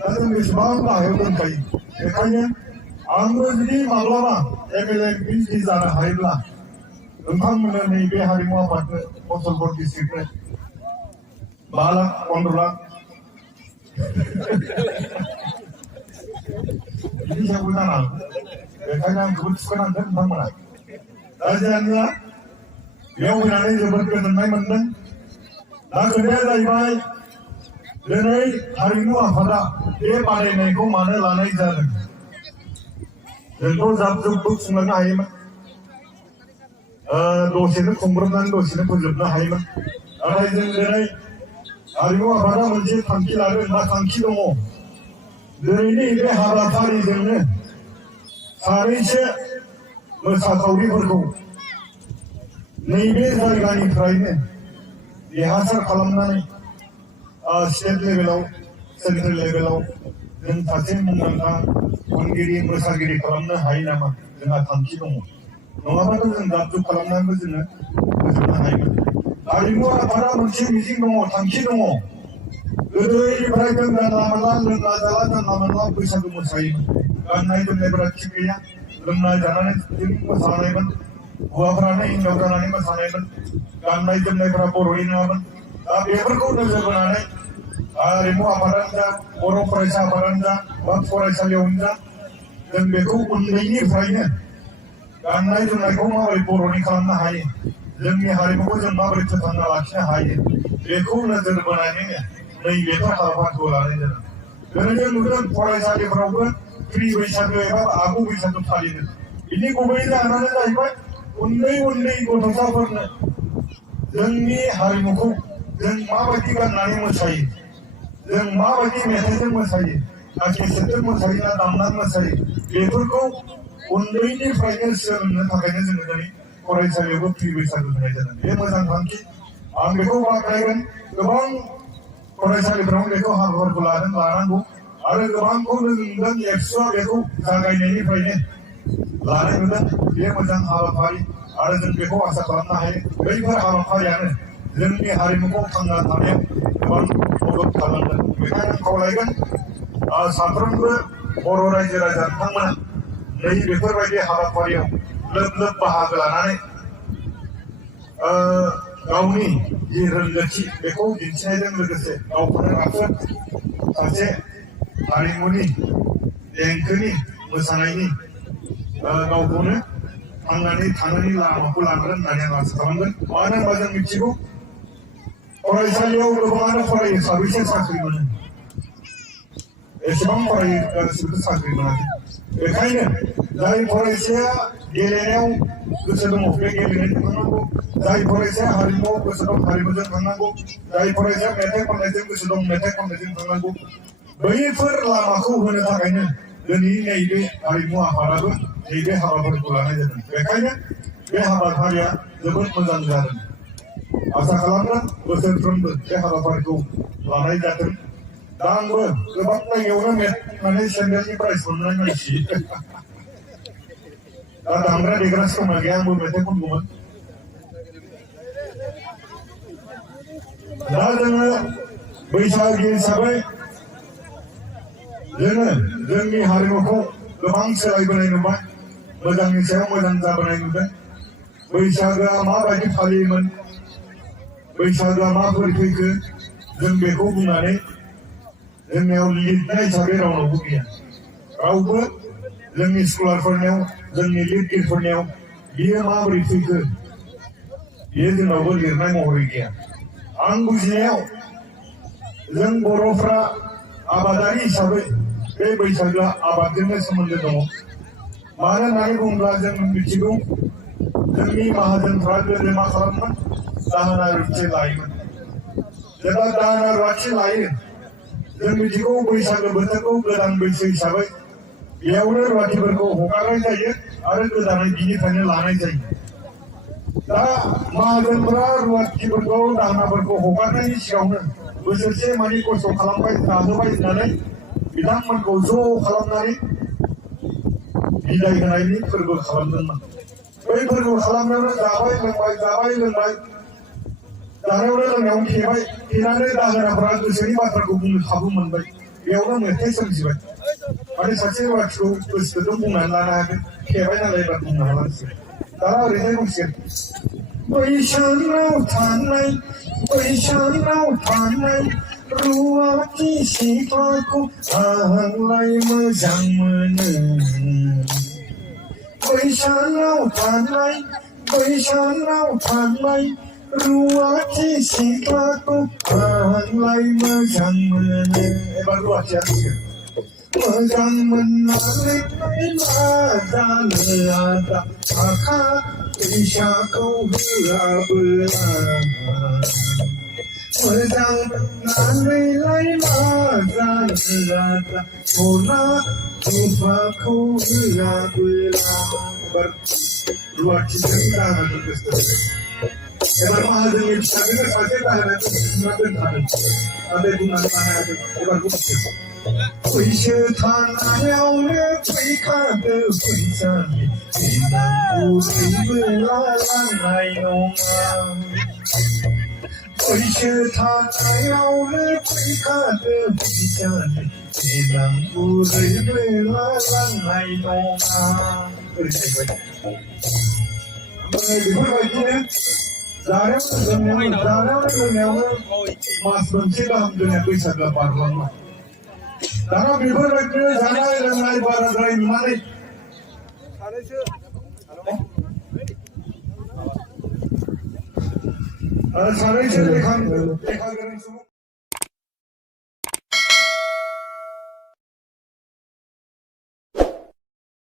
दा जों बेसेबां गाहायाव दोनखायो बेखायनो आंबो जुदि माब्लाबा MLA जुदि जानो हायोब्ला नोंथांमोननो नैबे हारिमु आफादनो मुसलपुर डिस्ट्रिक्टनो 5 लाख 15 लाख बिदि हिसाबै जानो हागौ बेखायनो आं जोबोद थिखोनांगोन नोंथांमोना दा जोंहा बेयाव फैनानै जोबोद गोजोननाय मोनदों दा खोथाया जाहैबाय दिनै हारिमु आफादा बे बादायनायखौ मानो लानाय जादों जोंथ' जाब जुबबो खुंलांनो हायोमोन दसेनो खुंब्रबनानै दसेनो फोजोबनो हायोमोन नाथाय जों दिनै हारिमु आफादा मोनसे थांखि लादों मा थांखि दङ दिनैनि बे हाबाफारिजोंनो सानैसो मोसाखावरिफोरखौ नैबे जायगानिफ्रायनो देरहासार खालामनानै स्टेट लेभेलाव सेन्ट्रेल लेभेलाव जों सासे मुंदांखा खनगिरि मोसागिरि खालामनो हायो नामा जोंहा थांखि दङ नङाबाथ' जों जाब-जुब खालामनानैबो जोङो फोजोबनो हायोमोन हारिमु आफादा मोनसे मिजिं दङ थांखि दङ गोदोनिफ्राय जों जानला मोनला लोंला जाला जानला मोनला बैसागु मोसायोमोन गाननाय जोमनायफोरा थिग गैया लोंनाय जानानै जों मोसानायमोन हौवाफ्रानो हिनजाव जानानै मोसानायमोन गाननाय जोमनायफोरा बर'नि नङामोन दा बेफोरखौ नोजोर बोनानै हारिमु आफादानो जा बर' फरायसा आफादानो जा बा फरायसालियावनो जा जों बेखौ उन्दैनिफ्रायनो गाननाय जोमनायखौ माबोरै बर'नि खालामनो हायो जोंनि हारिमुखौ जों माबोरै फोथांना लाखिनो हायो बेखौ नोजोर बोनानैनो नैबेफोर हाबाफारिखौ लानाय जादों दिनै जों नुदों फरायसालिफोरावबो फ्रि बैसागो एबा आगु बैसागो फालिदों बिनि गुबै जाहोनानो जाहैबाय उन्दै उन्दै गथ'साफोरनो जोंनि हारिमुखौ जों माबायदि गाननानै मोसायो जों माबायदि मेथाइजों मोसायो ना केसेटजों मोसायो ना दामनानै मोसायो बेफोरखौ उन्दैनिफ्रायनो सोलोंनो थाखायनो जोङो दिनै फरायसालियावबो फ्रि बैसागु होनाय जादों बे मोजां थांखि आं बेखौ बाख्नायगोन गोबां फरायसालिफ्रावनो बेखौ हाबाफारिखौ लानांगौ आरो गोबांखौ जों नुदों एबसुआ बेखौ जागायनायनिफ्रायनो लानाय नुदों बे मोजां हाबाफारि आरो जों बेखौ आसा खालामनो हायो बैफोर हाबाफारियानो जोंनि हारिमुखौ थांना थानायाव गोबां मदद खालामगोन बेखायनो आं खावलायगोन साफ्रोमबो बर' रायजो राजा नोंथांमोना नै बेफोरबायदि हाबाफारियाव लोब लोब बाहागो लानानै गावनि जि रोंगौथि बेखौ दिन्थिनायजों लोगोसे गावखौनो राफोद सासे हारिमुनि देंखोनि मोसानायनि गावखौनो थांनानै थानायनि लामाखौ लागोन होननानै आं आसा खालामगोन मानो होनबा जों मिथिगौ फरायसालियाव गोबाङानो फरायो साबैसे साख्रि मोनो एसेबां फरायो गासिबो साख्रि मोनाखै बेखायनो जाय फरायसाया गेलेनायाव गोसो दङ बे गेलेनायजों थांनांगौ जाय फरायसाया हारिमुआव गोसो दं हारिमुजों थांनांगौ जाय फरायसाया मेथाइ खननायजों गोसो दं मेथाइ खननायजों थांनांगौ बैफोर लामाखौ होनो थाखायनो दिनै नैबे हारिमु आफादाबो नैबे हाबाफारिखौ लानाय जादों बेखायनो बे हाबाफारिया जोबोद मोजां जादों आसा खालामगोन बोसोरफ्रोमबो बे हाबाफारिखौ लानाय जाथों दा आंबो गोबां जायगायावनो मेथाइ सेन्देलनि प्राइज मोननाय मानसि दा दामग्रा देग्रा समा गैया आंबो मेथाइ खनगौमोन दा जोङो बैसागि हिसाबै जोङो जोंनि हारिमुखौ गोबां सोलायबोनाय नुबाय मोजांनि सायाव मोजां जाबोनाय नुदों बैसागोआ माबायदि फालियोमोन बैसागोआ माबोरै फैखो जों बेखौ बुंनानै जोंनियाव लिरनाय हिसाबै रावनावबो गैया रावबो जोंनि स्कलारफोरनियाव जोंनि लिरगिरिफोरनियाव बियो माबोरै फैखो बियो जोंनावबो लिरनाय महरै गैया आं बुजिनायाव जों बर'फ्रा आबादारि हिसाबै बे बैसागोआ आबादजोंनो सोमोन्दो दङ मानो होननानै बुङोब्ला जों मिथिगौ जोंनि माहाजोनफ्रा गोदो मा खालामोमोन दाहोना रुवाथि लायोमोन जेब्ला दाहोना रुवाथि लायो जों मिथिगौ बैसागो बोथोरखौ गोदान बैसो हिसाबै बेयावनो रुवाथिफोरखौ हगारनाय जायो आरो गोदानै बिनिफ्रायनो लानाय जायो दा माहाजोनफ्रा रुवाथिफोरखौ दाहोनाफोरखौ हगारनायनि सिगाङावनो बोसोरसे मानि खस्थ' खालामबाय जाहोबाय होननानै बिथांमोनखौ ज' खालामनानै बिदाय होनायनि फोरबो खालामदोंमोन बै फोरबो खालामनायावनो जाबाय लोंबाय जानायावनो लोंनायावनो फेबाय फेनानै दाहोनाफोरा गोसोनि बाथ्राखौ बुंनो खाबु मोनबाय बेयावनो मेथाइ सोमजिबाय माने सासे बाथ्राखौ गोसोजों बुंनानै लानो हायाखै खेबाय नालाय एबार बुंनो हालांसै दाना ओरैहाय बुंसिगोन बैसानाव थानाय रुवाथि सिख्लाखौ आंलाय मोजां मोनो बैसानाव थानाय रुवाथि सिख्लाखौ आंलाय मोजां मोनो एबार रुवाथिया मोजां मोननानै मा जानो आदा थाखा फैसाखौ होआबोला मोजां मोननानैलाय मा जानो आदा सना रुफाखौ होआबोला एबार रुवाथिजों दाहोना गोसो एबार माहाजोननि फिसाजोंनो सासे दाहोना बुंना दोनखादों नाथाय बुंनानै लानो हायाखै एबार बुंसै बैसो थानायावनो फैखादो फैसानि देनांखौबो लालांनाय नङा बैसो थानायावनो फैखादो फैसानि देनांखौबो लालांनाय नङा ओरैबायदि बेफोरबायदिनो जानायावनो मास मोनसे गाहाम जोंना बैसागोआ बारलांबाय दाना बेफोरबायदिनो जानाय लोंनाय बाराद्राय नुनानै सानैसो लेखा गोरों सुबुं